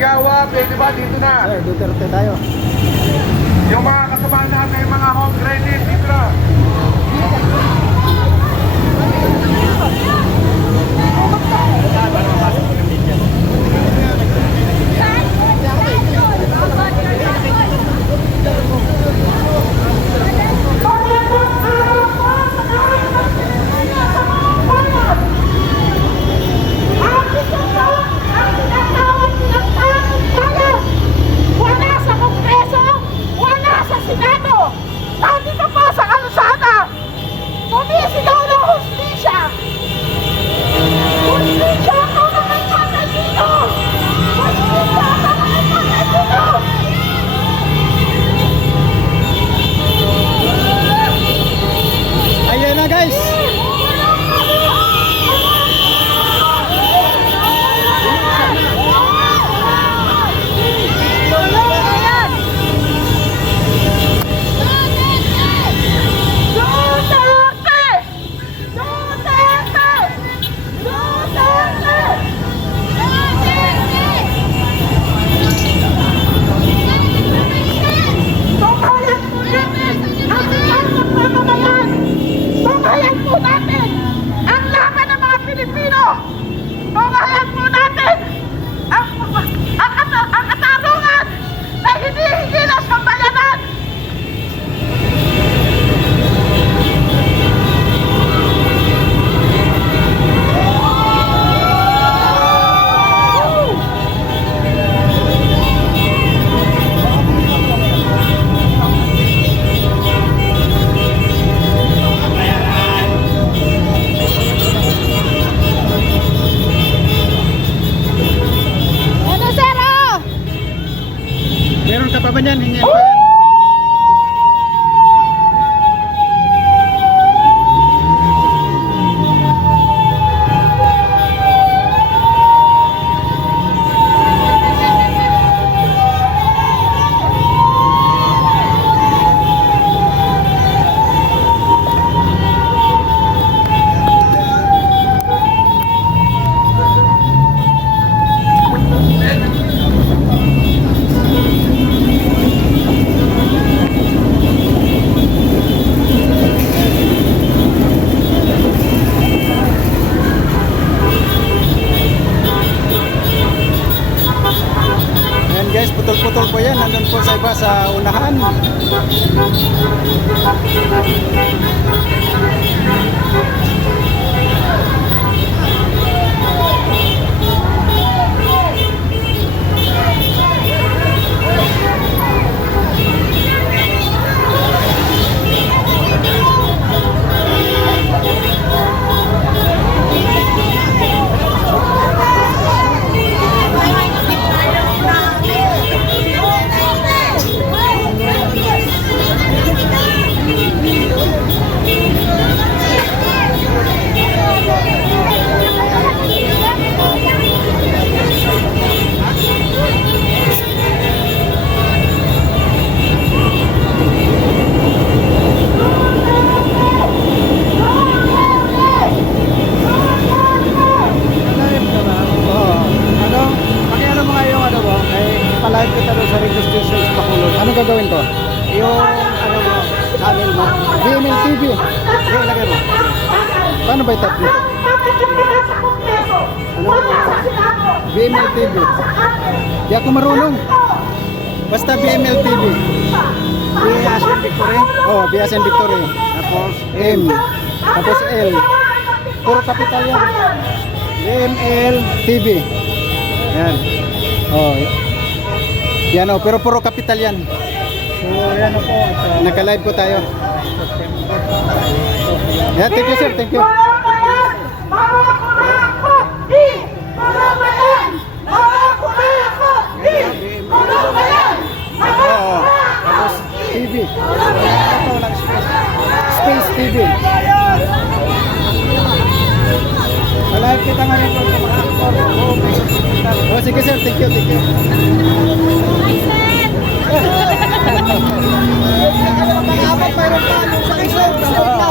Manggagawa, pwede ba? Dito na. Sir, Duterte tayo. Yung mga kasama natin, mga home credit, dito na. Ayan na guys. Meron ka pa ba niyan? Hingyan pa yan. Guys, putol-putol po yan. Nandun po sa iba sa unahan. Palive kita doon sa radio station sa Bacolod. Ano gagawin ko? Yung ano mo, channel mo, VML TV. Okay, ilagay mo. Paano ba i-tap nito? Ano? VML TV. Di ako marunong. Basta VML TV. Bias and Victory? Oh, Bias and Victory. Tapos M. Tapos L. Puro kapital yan. VML TV. Yan. Oh, yan o, pero puro kapital yan. So yan o po. Naka-live po tayo. Yeah, thank you sir, thank you. Tapos TV. Space TV. Live kita ngayon po sa mga actor. Oh, sige sir, thank you, thank you. Pag-apat mayroon pa yung sa isog, sa na.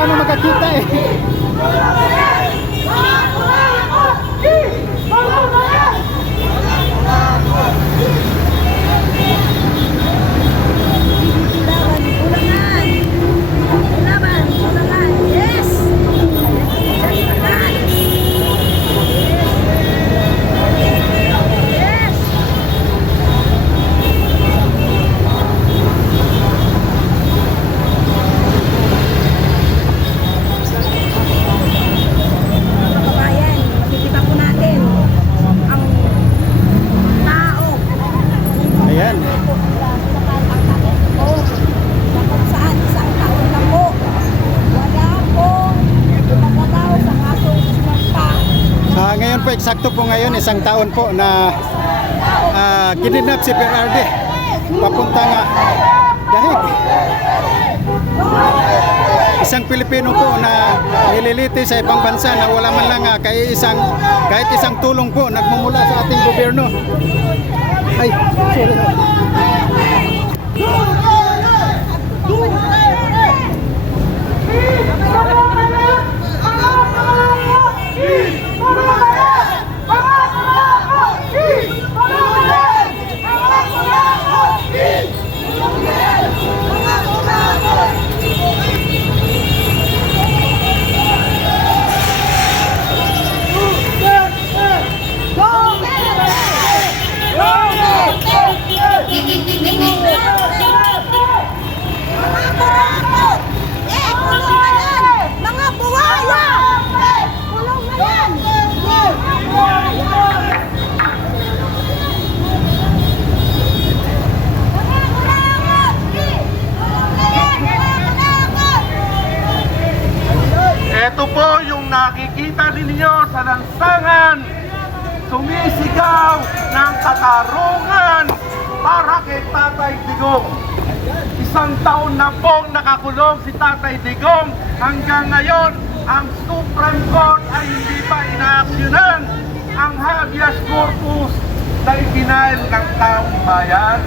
paano makakita eh. Ayan. Saan? Isang taon na po. Wala pong ipapataw sa kasong sinampa. Ngayon po, eksakto po ngayon, isang taon po na kinidnap si Berardi. Papunta nga Dahig. Isang Pilipino po na nililiti sa ibang bansa na wala man lang kahit isang tulong po nagmumula sa ating gobyerno. Ay, sorry. Mga buwaya! Kulong na yan! Ito po yung nakikita ninyo sa lansangan. Sumisigaw ng katarungan para kay Tatay Digong. Isang taon na pong nakakulong si Tatay Digong. Hanggang ngayon, ang Supreme Court ay hindi pa inaaksyonan ang habeas corpus na ipinail ng taong bayan.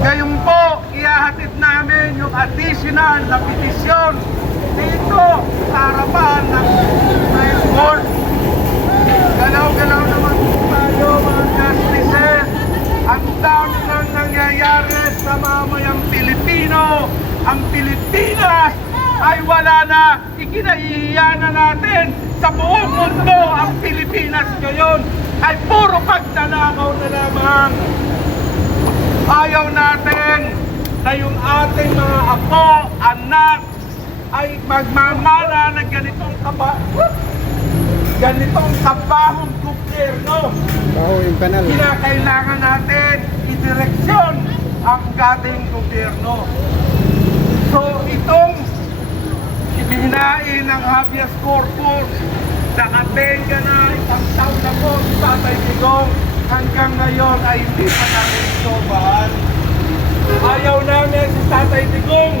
Ngayon po, ihahatid namin yung additional na petisyon dito sa harapan ng Supreme Court. Galaw-galaw naman po tayo, mga justices. Ang dami nang nangyayari sa mamayang Pilipino. Ang Pilipinas ay wala na. Ikinahihiya na natin sa buong mundo. Ang Pilipinas ngayon ay puro pagdanakaw na lamang. Ayaw natin na yung ating mga apo, anak, ay magmamala ng ganitong kabahong gobyerno. Yung kanal. Kinakailangan natin idireksyon ang ating gobyerno. So itong ibihinain ng habeas corpus, nakatenga na isang taon na po si Tatay Digong, hanggang ngayon ay hindi pa namin isobahan. Ayaw namin si Tatay Digong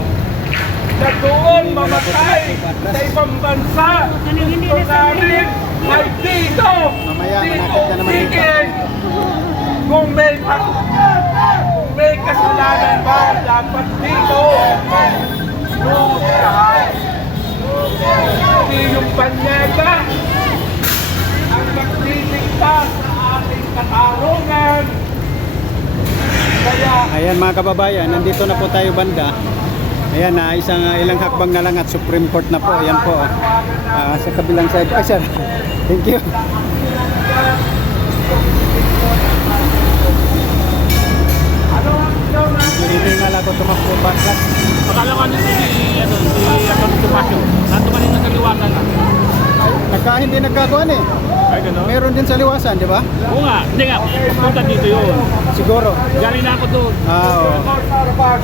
na doon mamatay sa ibang bansa. Gusto namin ay dito. Mamaya, Dito manakit ka naman dito. tigil. Kung may kasalanan ba, dapat dito. Lusahan. Hindi yung banyaga ang magtitigtas sa ating katarungan. Kaya Ayan mga kababayan, nandito na po tayo banda. Ayan na, ilang hakbang na lang at Supreme Court na po. Ayan po. Sa kabilang side. Ay sir, thank you. Hinihingal ako tumakbo baklas. Pakalawa nito si Tomasio. Nato man sa liwasan. Hindi nagkagawan eh. Ay, gano'n? Meron din sa liwasan, di ba? Oo nga. Hindi nga. Punta dito yun. Siguro. Galing na ako doon. Oo. Sarabas,